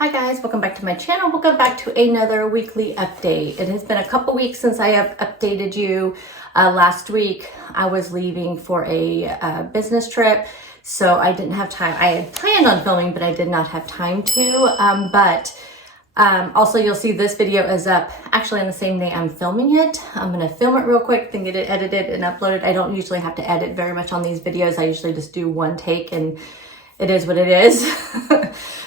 Hi guys, welcome back to my channel. Welcome back to another weekly update. It has been a couple weeks since I have updated you. Last week I was leaving for a business trip, so I didn't have time. I had planned on filming, but I did not have time to. Also you'll see this video is up actually on the same day I'm filming it. I'm gonna film it real quick, then get it edited and uploaded. I don't usually have to edit very much on these videos. I usually just do one take and it is what it is.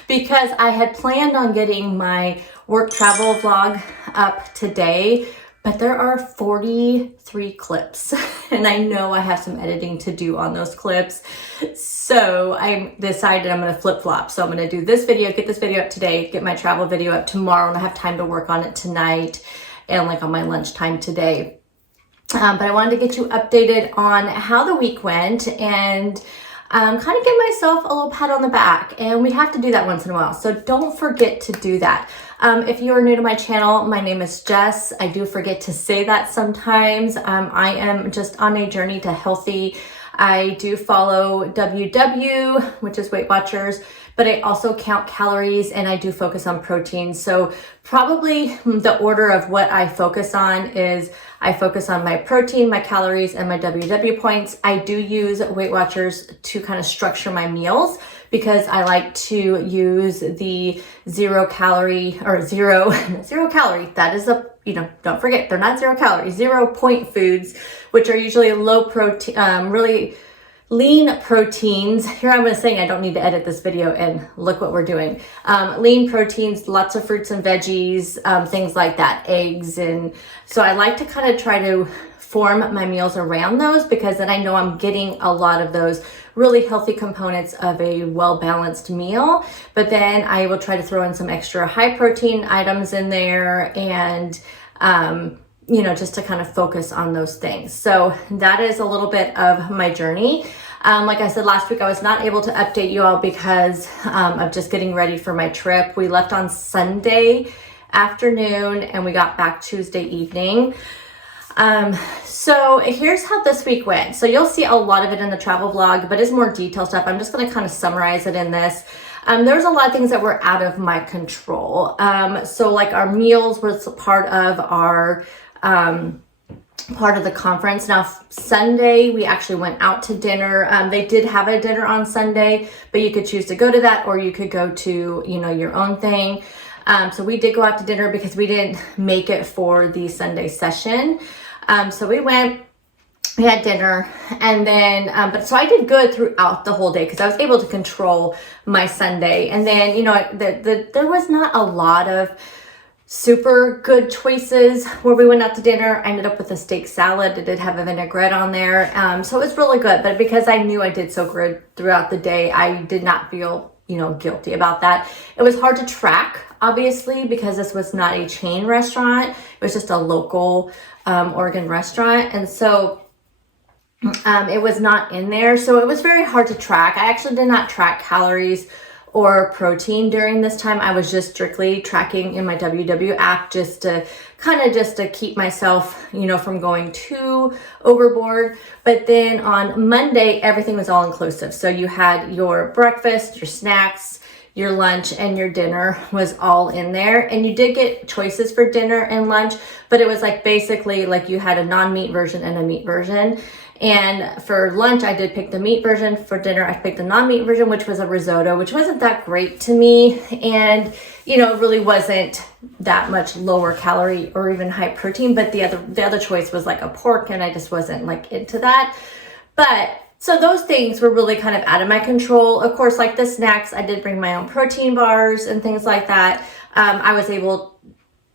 Because I had planned on getting my work travel vlog up today, but there are 43 clips and I know I have some editing to do on those clips. So I decided I'm gonna flip flop. So I'm gonna do this video, get this video up today, get my travel video up tomorrow, and I have time to work on it tonight and like on my lunchtime today. But I wanted to get you updated on how the week went and kind of give myself a little pat on the back, and we have to do that once in a while. So don't forget to do that. If you are new to my channel, my name is Jess. I do forget to say that sometimes. I am just on a journey to healthy. I do follow WW, which is Weight Watchers, but I also count calories and I do focus on protein. So probably the order of what I focus on is I focus on my protein, my calories, and my WW points. I do use Weight Watchers to kind of structure my meals because I like to use the zero calorie. That is don't forget, they're not 0 calories, 0 point foods, which are usually low protein, really lean proteins. Here I was saying I don't need to edit this video, and look what we're doing. Lean proteins, lots of fruits and veggies, things like that, eggs. And so I like to kind of try to form my meals around those because then I know I'm getting a lot of those really healthy components of a well-balanced meal. But then I will try to throw in some extra high protein items in there and just to kind of focus on those things. So that is a little bit of my journey. Like I said, last week I was not able to update you all because of just getting ready for my trip. We left on Sunday afternoon and we got back Tuesday evening. So here's how this week went. So you'll see a lot of it in the travel vlog, but it's more detailed stuff. I'm just going to kind of summarize it in this. There's a lot of things that were out of my control. So like our meals was part of our, part of the conference. Now Sunday, we actually went out to dinner. They did have a dinner on Sunday, but you could choose to go to that or you could go to, your own thing. So we did go out to dinner because we didn't make it for the Sunday session. So we went, we had dinner, and then, so I did good throughout the whole day because I was able to control my Sunday. And then, there was not a lot of super good choices where we went out to dinner. I ended up with a steak salad. It did have a vinaigrette on there. So it was really good, but because I knew I did so good throughout the day, I did not feel guilty about that. It was hard to track, obviously, because this was not a chain restaurant. It was just a local Oregon restaurant. And so it was not in there. So it was very hard to track. I actually did not track calories or protein during this time. I was just strictly tracking in my WW app just to keep myself, from going too overboard. But then on Monday, everything was all inclusive. So you had your breakfast, your snacks, your lunch, and your dinner was all in there. And you did get choices for dinner and lunch, but it was like basically like you had a non-meat version and a meat version. And for lunch, I did pick the meat version. For dinner, I picked the non-meat version, which was a risotto, which wasn't that great to me. And, it really wasn't that much lower calorie or even high protein. But the other choice was like a pork, and I just wasn't like into that. But so those things were really kind of out of my control. Of course, like the snacks, I did bring my own protein bars and things like that. I was able,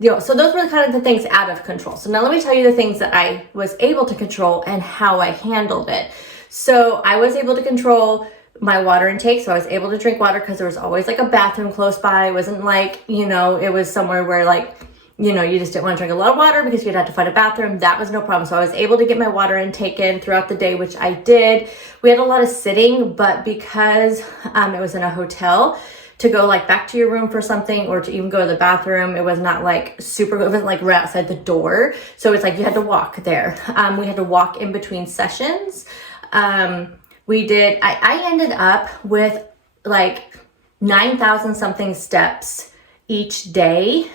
so those were kind of the things out of control. So now let me tell you the things that I was able to control and how I handled it. So I was able to control my water intake. So I was able to drink water because there was always like a bathroom close by. It wasn't like, it was somewhere where like, you just didn't want to drink a lot of water because you'd have to find a bathroom. That was no problem. So I was able to get my water intake in throughout the day, which I did. We had a lot of sitting, but because it was in a hotel, to go like back to your room for something or to even go to the bathroom, it was not like super, it wasn't like right outside the door. So it's like you had to walk there. We had to walk in between sessions. I ended up with like 9,000 something steps each day.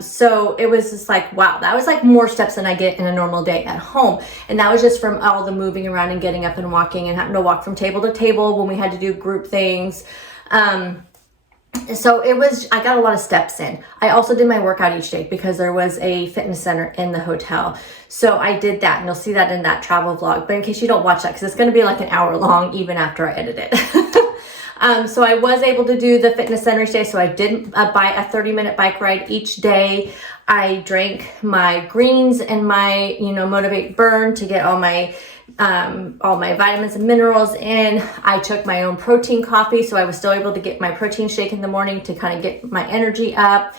So it was just like, wow, that was like more steps than I get in a normal day at home. And that was just from all the moving around and getting up and walking and having to walk from table to table when we had to do group things. So I got a lot of steps in. I also did my workout each day because there was a fitness center in the hotel. So I did that, and you'll see that in that travel vlog. But in case you don't watch that, because it's going to be like an hour long even after I edit it. So I was able to do the fitness center each day. So I did buy a 30-minute bike ride each day. I drank my greens and my, Motivate Burn to get all my vitamins and minerals in. I took my own protein coffee, so I was still able to get my protein shake in the morning to kind of get my energy up.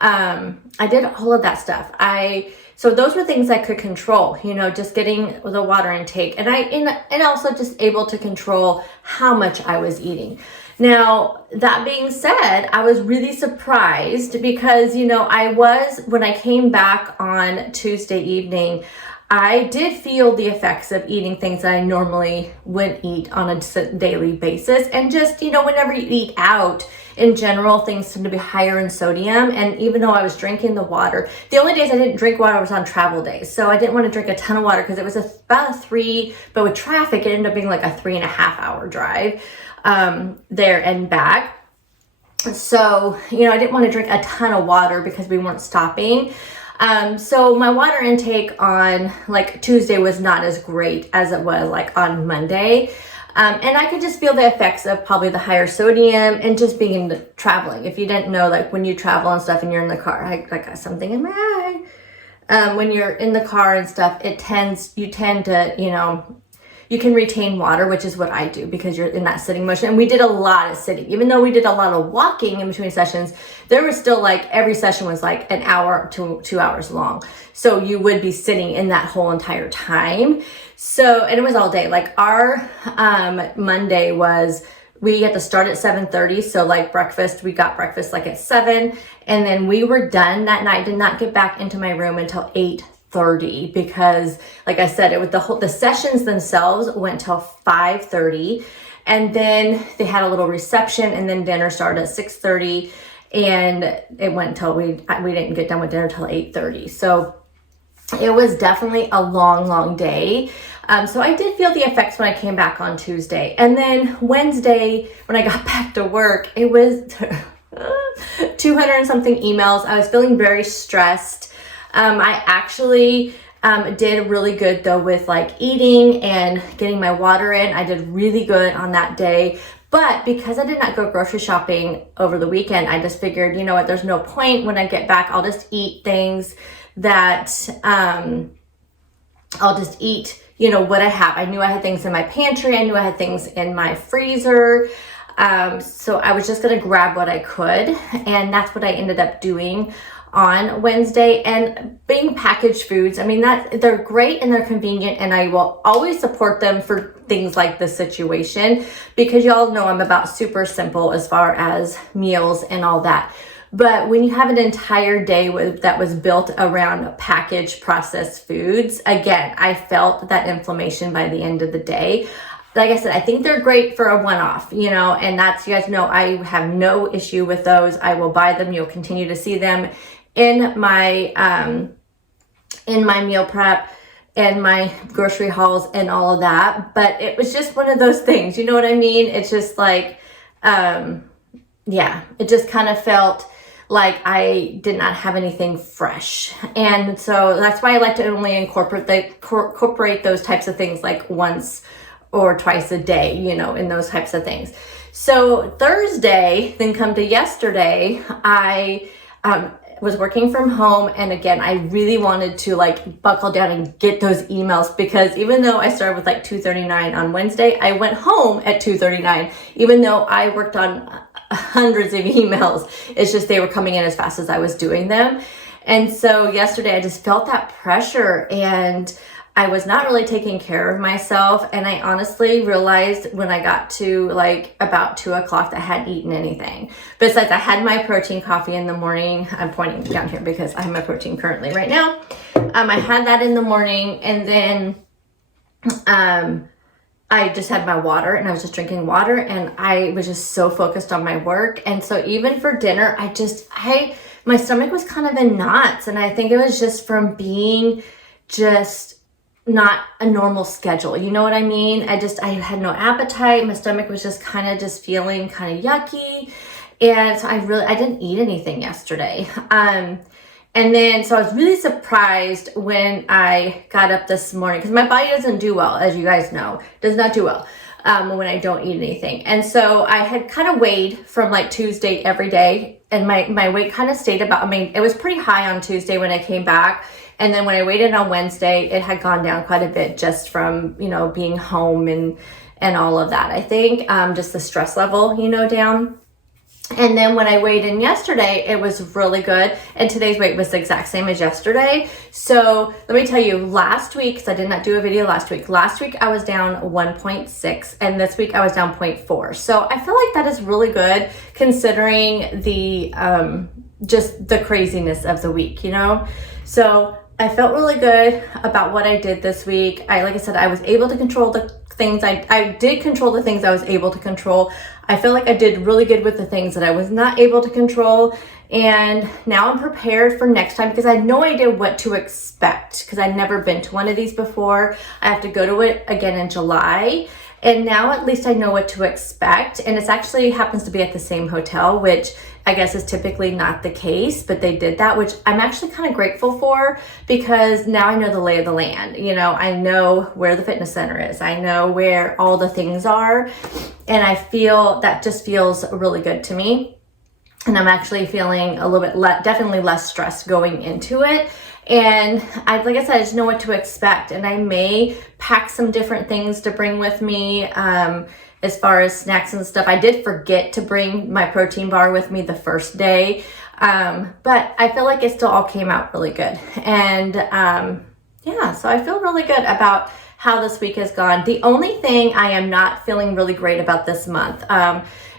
I did all of that stuff. So those were things I could control, just getting the water intake, and also just able to control how much I was eating. Now, that being said, I was really surprised because, when I came back on Tuesday evening, I did feel the effects of eating things that I normally wouldn't eat on a daily basis. And just, whenever you eat out, in general, things tend to be higher in sodium. And even though I was drinking the water, the only days I didn't drink water was on travel days. So I didn't want to drink a ton of water because it was about but with traffic, it ended up being like a 3.5-hour drive there and back. So, I didn't want to drink a ton of water because we weren't stopping. So my water intake on like Tuesday was not as great as it was like on Monday. And I could just feel the effects of probably the higher sodium and just being traveling. If you didn't know, like when you travel and stuff and you're in the car, I got something in my eye. When you're in the car and stuff, you tend to, you can retain water, which is what I do because you're in that sitting motion. And we did a lot of sitting. Even though we did a lot of walking in between sessions, there was still like every session was like an hour to 2 hours long. So you would be sitting in that whole entire time. So, and it was all day. Like our Monday was, we had to start at 7:30. So like breakfast, we got breakfast like at 7. And then we were done that night. Did not get back into my room until 8:30 because, like I said, it was the sessions themselves went till 5:30, and then they had a little reception, and then dinner started at 6:30, and it went until we didn't get done with dinner till 8:30. So it was definitely a long day. So I did feel the effects when I came back on Tuesday, and then Wednesday when I got back to work, it was 200 and something emails. I was feeling very stressed. I actually did really good though with like eating and getting my water in. I did really good on that day. But because I did not go grocery shopping over the weekend, I just figured, you know what, there's no point. When I get back, I'll just eat things that, I'll just eat, what I have. I knew I had things in my pantry. I knew I had things in my freezer. So I was just going to grab what I could. And that's what I ended up doing on Wednesday. And being packaged foods, I mean, they're great and they're convenient, and I will always support them for things like this situation because y'all know I'm about super simple as far as meals and all that. But when you have an entire day that was built around packaged processed foods, again, I felt that inflammation by the end of the day. Like I said, I think they're great for a one-off, and you guys know I have no issue with those. I will buy them. You'll continue to see them in my meal prep and my grocery hauls and all of that. But it was just one of those things, you know what I mean? It's just like, it just kind of felt like I did not have anything fresh. And so that's why I like to only incorporate those types of things like once or twice a day, in those types of things. So Thursday, then come to yesterday, I was working from home. And again, I really wanted to like buckle down and get those emails because even though I started with like 2:39 on Wednesday, I went home at 2:39, even though I worked on hundreds of emails. It's just they were coming in as fast as I was doing them. And so yesterday I just felt that pressure and I was not really taking care of myself. And I honestly realized when I got to like about 2 o'clock that I hadn't eaten anything. Besides, I had my protein coffee in the morning. I'm pointing down here because I have my protein currently right now. I had that in the morning, and then I just had my water and I was just drinking water and I was just so focused on my work. And so even for dinner, my stomach was kind of in knots. And I think it was just from being just not a normal schedule. You know what I mean? I had no appetite. My stomach was just kind of just feeling kind of yucky. And so I didn't eat anything yesterday. And then, so I was really surprised when I got up this morning, because my body doesn't do well, as you guys know, does not do well when I don't eat anything. And so I had kind of weighed from like Tuesday every day, and my weight kind of stayed about, it was pretty high on Tuesday when I came back. And then when I weighed in on Wednesday, it had gone down quite a bit just from, being home and all of that. I think just the stress level, down. And then when I weighed in yesterday, it was really good. And today's weight was the exact same as yesterday. So let me tell you, last week, because I did not do a video last week I was down 1.6 and this week I was down 0.4. So I feel like that is really good considering the, just the craziness of the week, So I felt really good about what I did this week. Like I said, I was able to control the things. I did control the things I was able to control. I feel like I did really good with the things that I was not able to control. And now I'm prepared for next time because I had no idea what to expect because I'd never been to one of these before. I have to go to it again in July. And now at least I know what to expect. And it actually happens to be at the same hotel, which I guess is typically not the case, but they did that, which I'm actually kind of grateful for because now I know the lay of the land. I know where the fitness center is. I know where all the things are. And I feel that just feels really good to me. And I'm actually feeling a little bit definitely less stressed going into it. And like I said, I just know what to expect. And I may pack some different things to bring with me as far as snacks and stuff. I did forget to bring my protein bar with me the first day. But I feel like it still all came out really good. And yeah, so I feel really good about how this week has gone. The only thing I am not feeling really great about this month,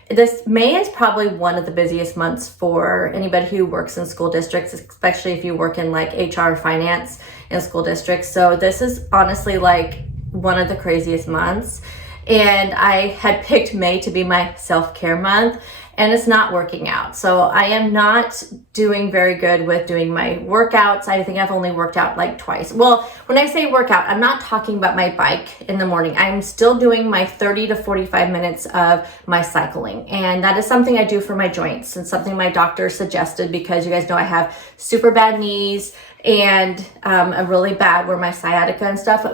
this May is probably one of the busiest months for anybody who works in school districts, especially if you work in like HR, finance in school districts. So this is honestly like one of the craziest months. And I had picked May to be my self-care month and it's not working out. So I am not doing very good with doing my workouts. I think I've only worked out like twice. Well, when I say workout, I'm not talking about my bike in the morning. I'm still doing my 30 to 45 minutes of my cycling. And that is something I do for my joints and something my doctor suggested because you guys know I have super bad knees and a really bad where my sciatica and stuff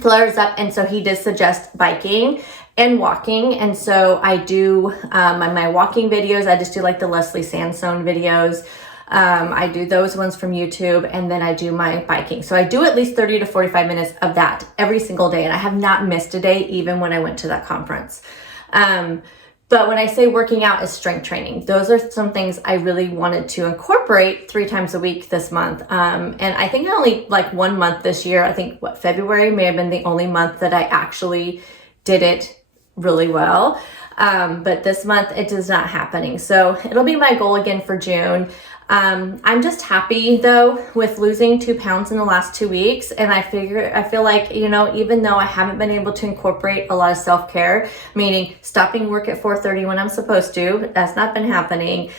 flares up. And so he did suggest biking and walking. And so I do my walking videos. I just do like the Leslie Sansone videos. I do those ones from YouTube and then I do my biking. So I do at least 30 to 45 minutes of that every single day. And I have not missed a day even when I went to that conference. But when I say working out is strength training, those are some things I really wanted to incorporate 3 times a week this month. And I think only like 1 month this year, I think February may have been the only month that I actually did it really well. But this month it is not happening. So it'll be my goal again for June. I'm just happy though with losing 2 pounds in the last 2 weeks. And I feel like, even though I haven't been able to incorporate a lot of self-care, meaning stopping work at 4:30 when I'm supposed to, that's not been happening.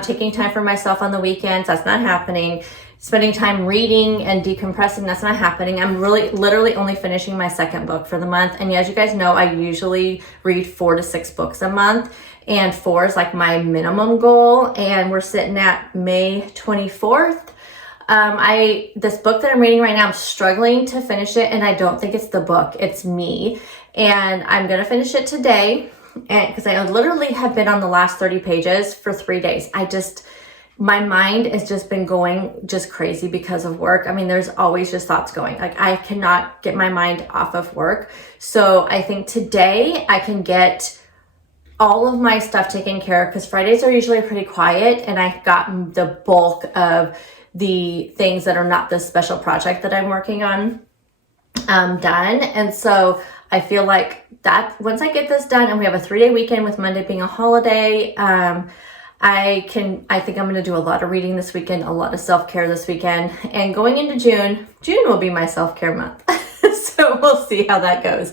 Taking time for myself on the weekends, that's not happening. Spending time reading and decompressing, that's not happening. I'm literally only finishing my 2nd book for the month. And as you guys know, I usually read 4 to 6 books a month. And 4 is like my minimum goal. And we're sitting at May 24th. This book that I'm reading right now, I'm struggling to finish it. And I don't think it's the book, it's me. And I'm going to finish it today. And because I literally have been on the last 30 pages for 3 days. My mind has just been going just crazy because of work. There's always just thoughts going. Like I cannot get my mind off of work. So I think today I can get all of my stuff taken care of because Fridays are usually pretty quiet and I've gotten the bulk of the things that are not this special project that I'm working on done. And so I feel like that once I get this done and we have a 3-day weekend with Monday being a holiday, I think I'm going to do a lot of reading this weekend, a lot of self-care this weekend, and going into June will be my self-care month. So we'll see how that goes.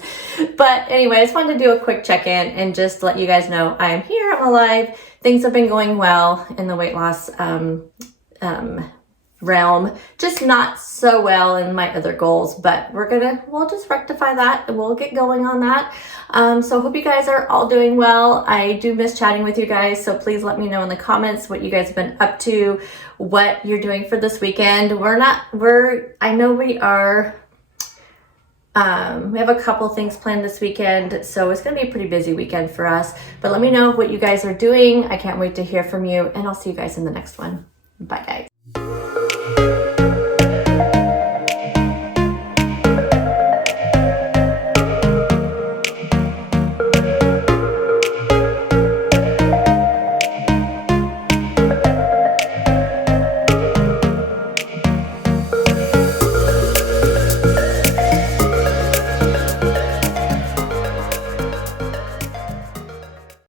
But anyway, I just wanted to do a quick check-in and just let you guys know I am here, I'm alive. Things have been going well in the weight loss realm, just not so well in my other goals, but we'll just rectify that and we'll get going on that. So hope you guys are all doing well. I do miss chatting with you guys, so please let me know in the comments what you guys have been up to, what you're doing for this weekend. I know we are, we have a couple things planned this weekend, so it's going to be a pretty busy weekend for us, but let me know what you guys are doing. I can't wait to hear from you, and I'll see you guys in the next one. Bye guys.